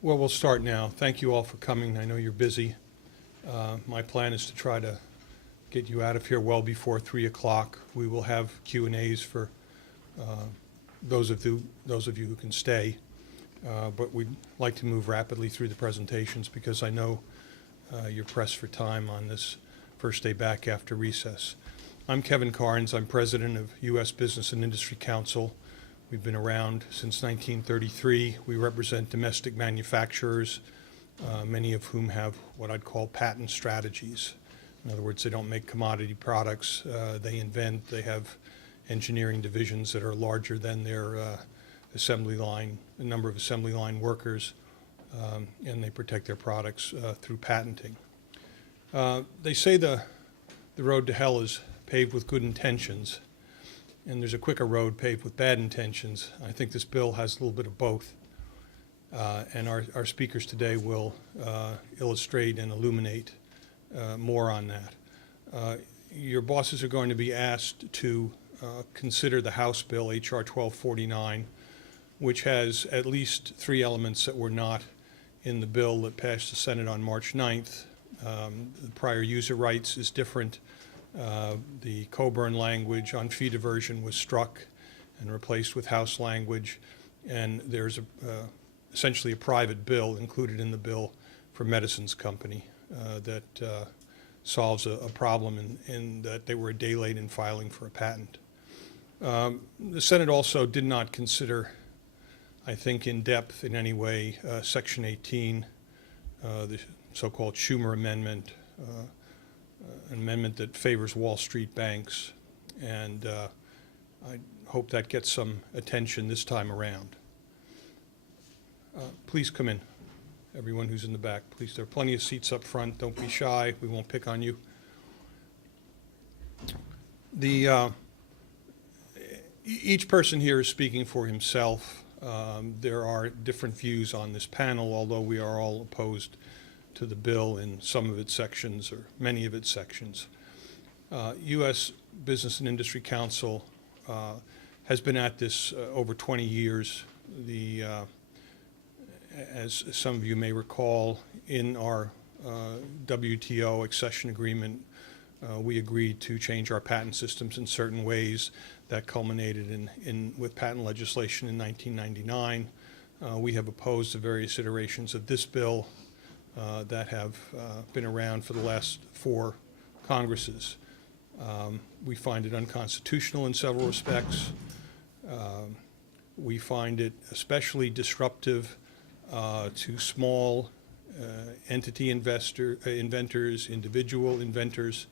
Well, we'll start now. Thank you all for coming. I know you're busy. My plan is to try to get you out of here well before 3 o'clock. We will have Q&As for those of you who can stay, but we'd like to move rapidly through the presentations because I know you're pressed for time on this first day back after recess. I'm Kevin Carnes. I'm president of U.S. Business and Industry Council. We've been around since 1933. We represent domestic manufacturers, many of whom have what I'd call patent strategies. In other words, they don't make commodity products. They invent. They have engineering divisions that are larger than their assembly line, the number of assembly line workers, and they protect their products through patenting. They say the road to hell is paved with good intentions, and there's a quicker road paved with bad intentions. I think this bill has a little bit of both, and our speakers today will illustrate and illuminate more on that. Your bosses are going to be asked to consider the House bill, H.R. 1249, which has at least 3 elements that were not in the bill that passed the Senate on March 9th. The prior user rights is different. The Coburn language on fee diversion was struck and replaced with House language, and there's essentially a private bill included in the bill for Medicines Company that solves a problem in that they were a day late in filing for a patent. The Senate also did not consider, I think, in depth in any way, Section 18, the so-called Schumer Amendment, an amendment that favors Wall Street banks, and I hope that gets some attention this time around. Please come in, everyone who's in the back. Please, there are plenty of seats up front. Don't be shy. We won't pick on you. Each person here is speaking for himself. There are different views on this panel, although we are all opposed to the bill in some of its sections or many of its sections. U.S. Business and Industry Council has been at this over 20 years. As some of you may recall, in our WTO accession agreement, we agreed to change our patent systems in certain ways. That culminated with patent legislation in 1999. We have opposed the various iterations of this bill that have been around for the last 4 Congresses. We find it unconstitutional in several respects. We find it especially disruptive to small entity inventors, individual inventors.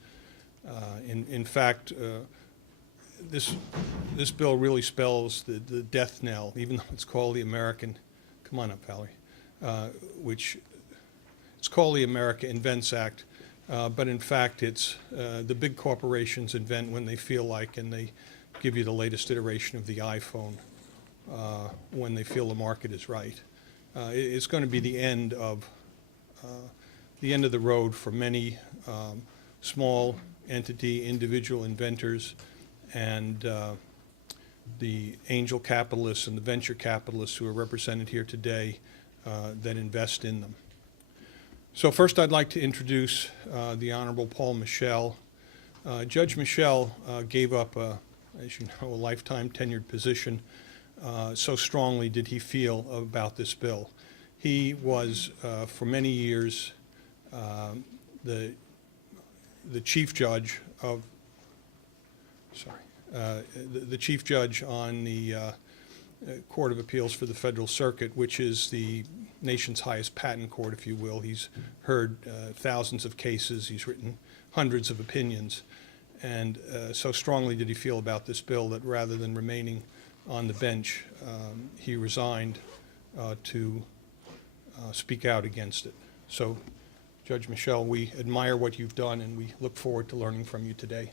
In fact, this bill really spells the death knell, even though it's called the American, come on up, Valerie, which it's called the America Invents Act, but in fact it's the big corporations invent when they feel like, and they give you the latest iteration of the iPhone when they feel the market is right. It's going to be the end of the road for many small entity individual inventors and the angel capitalists and the venture capitalists who are represented here today that invest in them. So first I'd like to introduce the Honorable Paul Michel. Judge Michel gave up, as you know, a lifetime tenured position. So strongly did he feel about this bill. He was, for many years, the chief judge of, the chief judge on the Court of Appeals for the Federal Circuit, which is the nation's highest patent court, if you will. He's heard thousands of cases. He's written hundreds of opinions. And so strongly did he feel about this bill that rather than remaining on the bench, he resigned to speak out against it. So, Judge Michel, we admire what you've done, and we look forward to learning from you today.